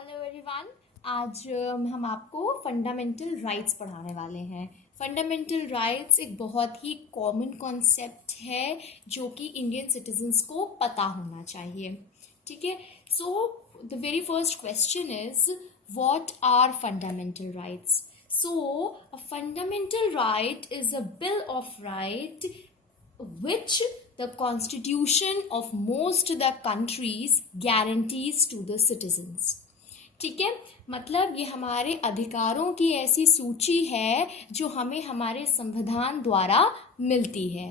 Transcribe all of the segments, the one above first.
Hello everyone. आज हम आपको फंडामेंटल राइट्स पढ़ाने वाले हैं। फंडामेंटल राइट्स एक बहुत ही कॉमन कॉन्सेप्ट है जो कि इंडियन सिटीजन्स को पता होना चाहिए। ठीक है, so the very first question is what are fundamental rights. So a fundamental right is a bill of right which the constitution of most the countries guarantees to the citizens। ठीक है, मतलब ये हमारे अधिकारों की ऐसी सूची है जो हमें हमारे संविधान द्वारा मिलती है।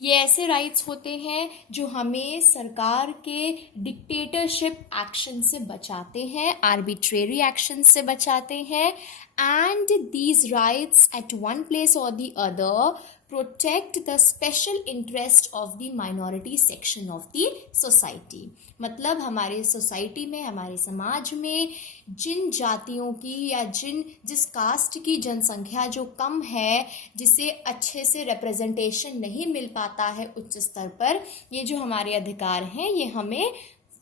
ये ऐसे राइट्स होते हैं जो हमें सरकार के डिक्टेटरशिप एक्शन से बचाते हैं, आर्बिट्रेरी एक्शन से बचाते हैं। And these rights at one place और the other protect the special interest of the minority section of the society. मतलब हमारे सोसाइटी में, हमारे समाज में जिन जातियों की या जिस कास्ट की जनसंख्या जो कम है, जिसे अच्छे से रिप्रेजेंटेशन नहीं मिल पाता है उच्च स्तर पर, ये जो हमारे अधिकार हैं ये हमें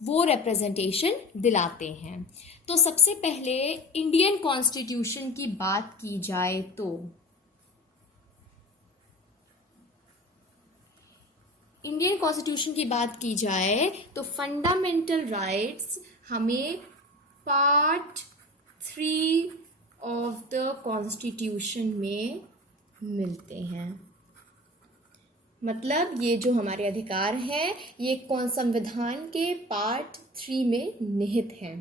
वो रिप्रेजेंटेशन दिलाते हैं। तो सबसे पहले इंडियन कॉन्स्टिट्यूशन की बात की जाए तो इंडियन कॉन्स्टिट्यूशन की बात की जाए तो फंडामेंटल राइट्स हमें पार्ट 3 ऑफ द कॉन्स्टिट्यूशन में मिलते हैं। मतलब ये जो हमारे अधिकार हैं ये संविधान के पार्ट 3 में निहित हैं।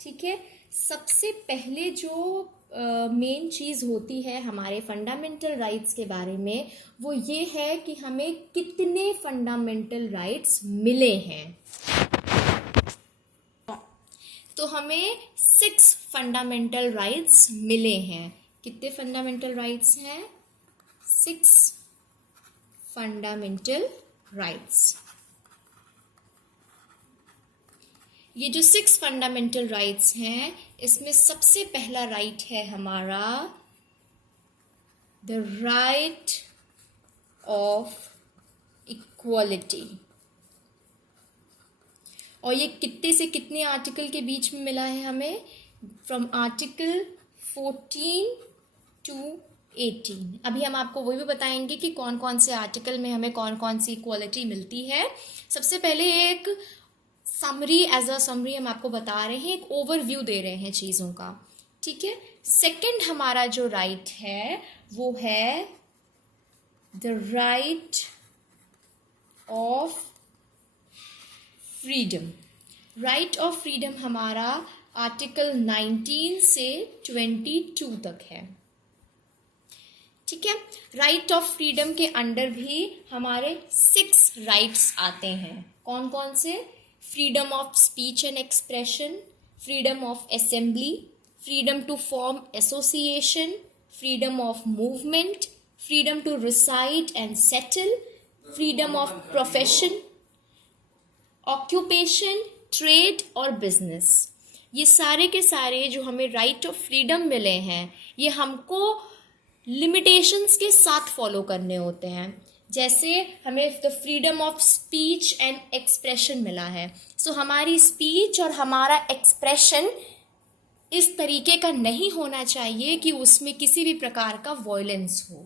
ठीक है, सबसे पहले जो मेन चीज़ होती है हमारे फंडामेंटल राइट्स के बारे में वो ये है कि हमें कितने फंडामेंटल राइट्स मिले हैं। तो हमें 6 फंडामेंटल राइट्स मिले हैं। कितने फंडामेंटल राइट्स हैं? 6 फंडामेंटल राइट्स। ये जो 6 फंडामेंटल राइट्स हैं इसमें सबसे पहला राइट है हमारा द राइट ऑफ इक्वालिटी। और ये कितने से कितने आर्टिकल के बीच में मिला है हमें? From article 14 to 18। अभी हम आपको वही भी बताएंगे कि कौन कौन से आर्टिकल में हमें कौन कौन सी इक्वालिटी मिलती है। सबसे पहले एक समरी, एज अ समरी हम आपको बता रहे हैं, एक ओवरव्यू दे रहे हैं चीज़ों का। ठीक है, सेकंड हमारा जो राइट है वो है the right of freedom. Right of freedom हमारा आर्टिकल 19 से 22 तक है। ठीक है, राइट ऑफ फ्रीडम के अंडर भी हमारे 6 राइट्स आते हैं। कौन कौन से? Freedom of speech and expression, freedom of assembly, freedom to form association, freedom of movement, freedom to reside and settle, freedom of profession, occupation, trade और बिजनेस। ये सारे के सारे जो हमें राइट ऑफ फ्रीडम मिले हैं ये हमको लिमिटेशंस के साथ फॉलो करने होते हैं। जैसे हमें the freedom of speech and expression मिला है, सो हमारी स्पीच और हमारा एक्सप्रेशन इस तरीके का नहीं होना चाहिए कि उसमें किसी भी प्रकार का वॉयलेंस हो।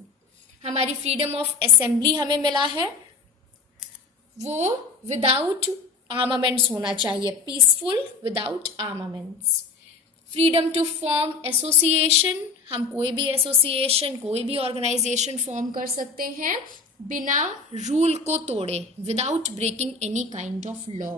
हमारी फ्रीडम ऑफ असेंबली हमें मिला है, वो विदाउट आर्मामेंट्स होना चाहिए, peaceful without armaments. Freedom to form association, हम कोई भी एसोसिएशन, कोई भी ऑर्गेनाइजेशन फॉर्म कर सकते हैं बिना रूल को तोड़े, without breaking any kind of law.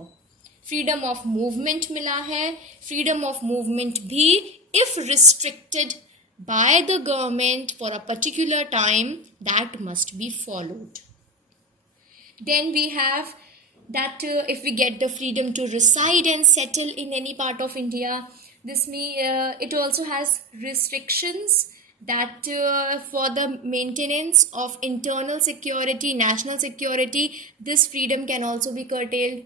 Freedom of movement मिला है, फ्रीडम ऑफ मूवमेंट भी if restricted by the government for a particular time that must be followed. Then we have that if we get the freedom to reside and settle in any part of India, this it also has restrictions that for the maintenance of internal security, national security, this freedom can also be curtailed.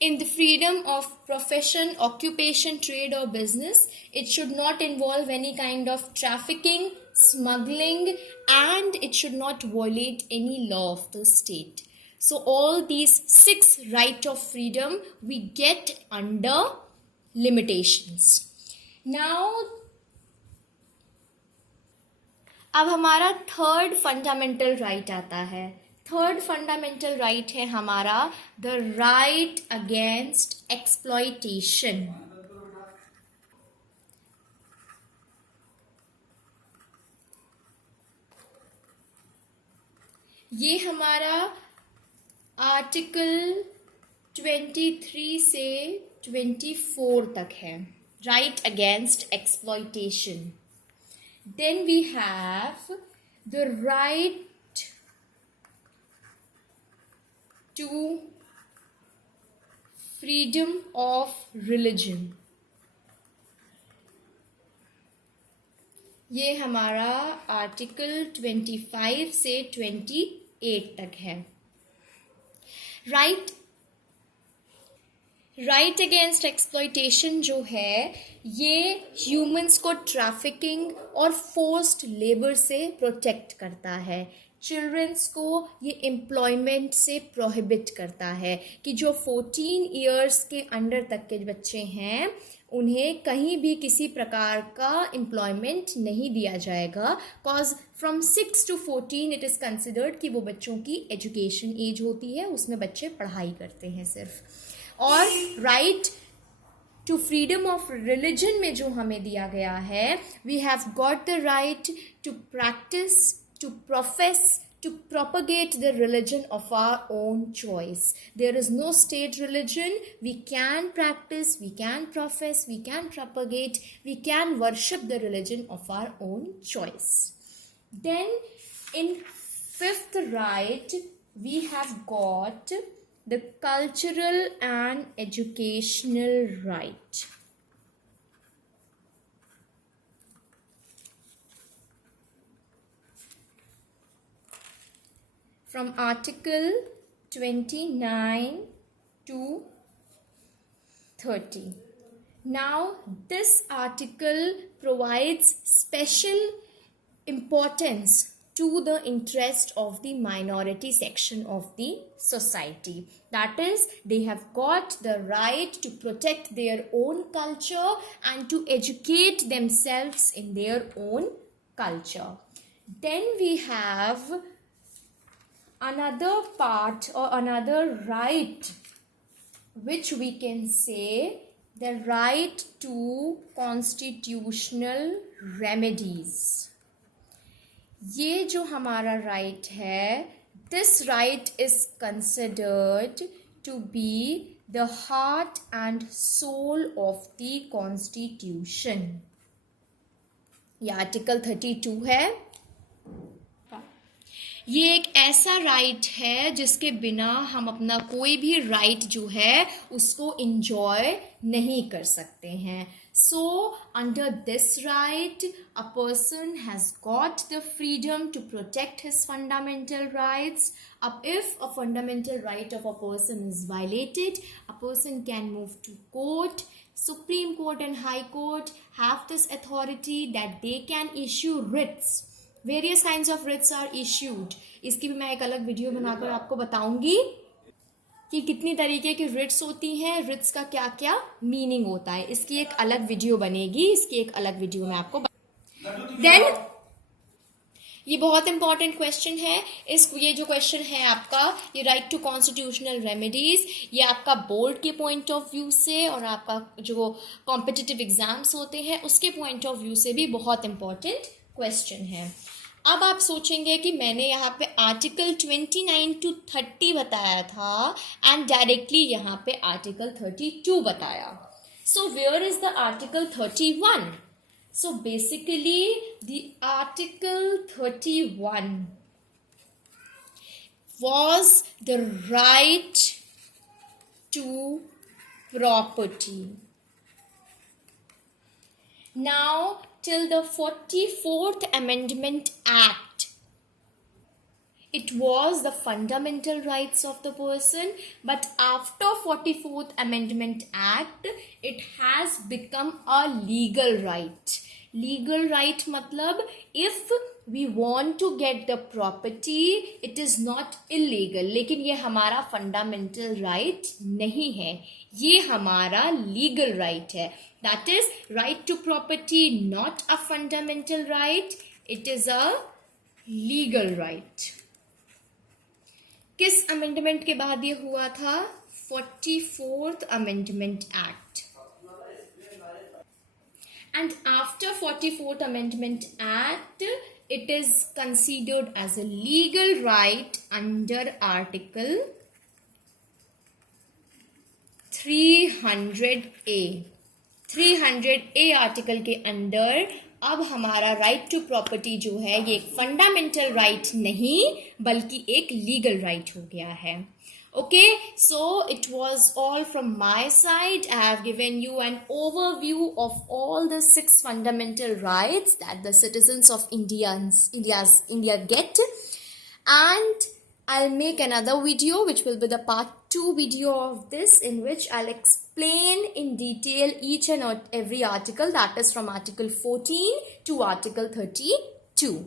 In the freedom of profession, occupation, trade or business, it should not involve any kind of trafficking, smuggling, and it should not violate any law of the state. So all these 6 right of freedom we get under limitations. Now अब हमारा third fundamental right आता है. Third fundamental right है हमारा the right against exploitation. ये हमारा article 23 से 24 तक है, right against exploitation. Then we have the right to freedom of religion. ये हमारा आर्टिकल 25 से 28 तक है. राइट अगेंस्ट एक्सप्लॉइटेशन जो है ये ह्यूमंस को ट्रैफिकिंग और फोर्स्ड लेबर से प्रोटेक्ट करता है. चिल्ड्रंस को ये एम्प्लॉयमेंट से प्रोहिबिट करता है कि जो 14 ईयर्स के अंडर तक के बच्चे हैं उन्हें कहीं भी किसी प्रकार का एम्प्लॉयमेंट नहीं दिया जाएगा. Cause from 6 to 14 it is considered कि वो बच्चों की एजुकेशन एज होती है, उसमें बच्चे पढ़ाई करते हैं सिर्फ. और right to freedom of religion में जो हमें दिया गया है, we have got the right to practise, to profess, to propagate the religion of our own choice. There is no state religion. We can practice, we can profess, we can propagate, we can worship the religion of our own choice. Then in fifth right, we have got the cultural and educational right. From Article 29 to 30. Now, this article provides special importance to the interest of the minority section of the society. That is, they have got the right to protect their own culture and to educate themselves in their own culture. Then we have another part or another right, which we can say the right to constitutional remedies. ये जो हमारा right है, this right is considered to be the heart and soul of the constitution. ये article 32 है. ये एक ऐसा right है जिसके बिना हम अपना कोई भी राइट जो है उसको इंजॉय नहीं कर सकते हैं. So under this right a person has got the freedom to protect his fundamental rights. अब if a fundamental right of a person is violated, a person can move to court. Supreme Court and High Court have this authority that they can issue writs. Various kinds of writs are issued. इसकी भी मैं एक अलग video बनाकर आपको बताऊंगी कि कितनी तरीके की रिट्स होती हैं, रिट्स का क्या क्या मीनिंग होता है. इसकी एक अलग वीडियो बनेगी, इसकी एक अलग वीडियो में आपको. देन ये बहुत इंपॉर्टेंट क्वेश्चन है. ये जो क्वेश्चन है आपका, ये राइट टू कॉन्स्टिट्यूशनल रेमेडीज, ये आपका बोर्ड के पॉइंट ऑफ व्यू से और आपका जो कॉम्पिटिटिव एग्जाम्स होते हैं उसके पॉइंट ऑफ व्यू से भी बहुत इंपॉर्टेंट क्वेश्चन है. अब आप सोचेंगे कि मैंने यहाँ पे आर्टिकल 29 to 30 बताया था एंड डायरेक्टली यहाँ पे आर्टिकल 32 बताया. So where is the article 31? So basically the article 31 was the right to property. Now, till the 44th Amendment Act, it was the fundamental rights of the person, but after 44th Amendment Act, it has become a legal right. Legal right मतलब if we want to get the property, it is not illegal. लेकिन ये हमारा fundamental right नहीं है, ये हमारा legal right है. That is, right to property not a fundamental right, it is a legal right. किस amendment के बाद ये हुआ था? 44th Amendment Act. And after 44th Amendment Act, it is considered as a legal right under Article 300A. 300A article के under अब हमारा right to property जो है ये एक फंडामेंटल राइट नहीं बल्कि एक लीगल राइट हो गया है. Okay, so it was all from my side. I have given you an overview of all the 6 fundamental rights that the citizens of India get, and I'll make another video which will be the part 2 video of this, in which I'll explain in detail each and every article, that is from Article 14 to Article 32.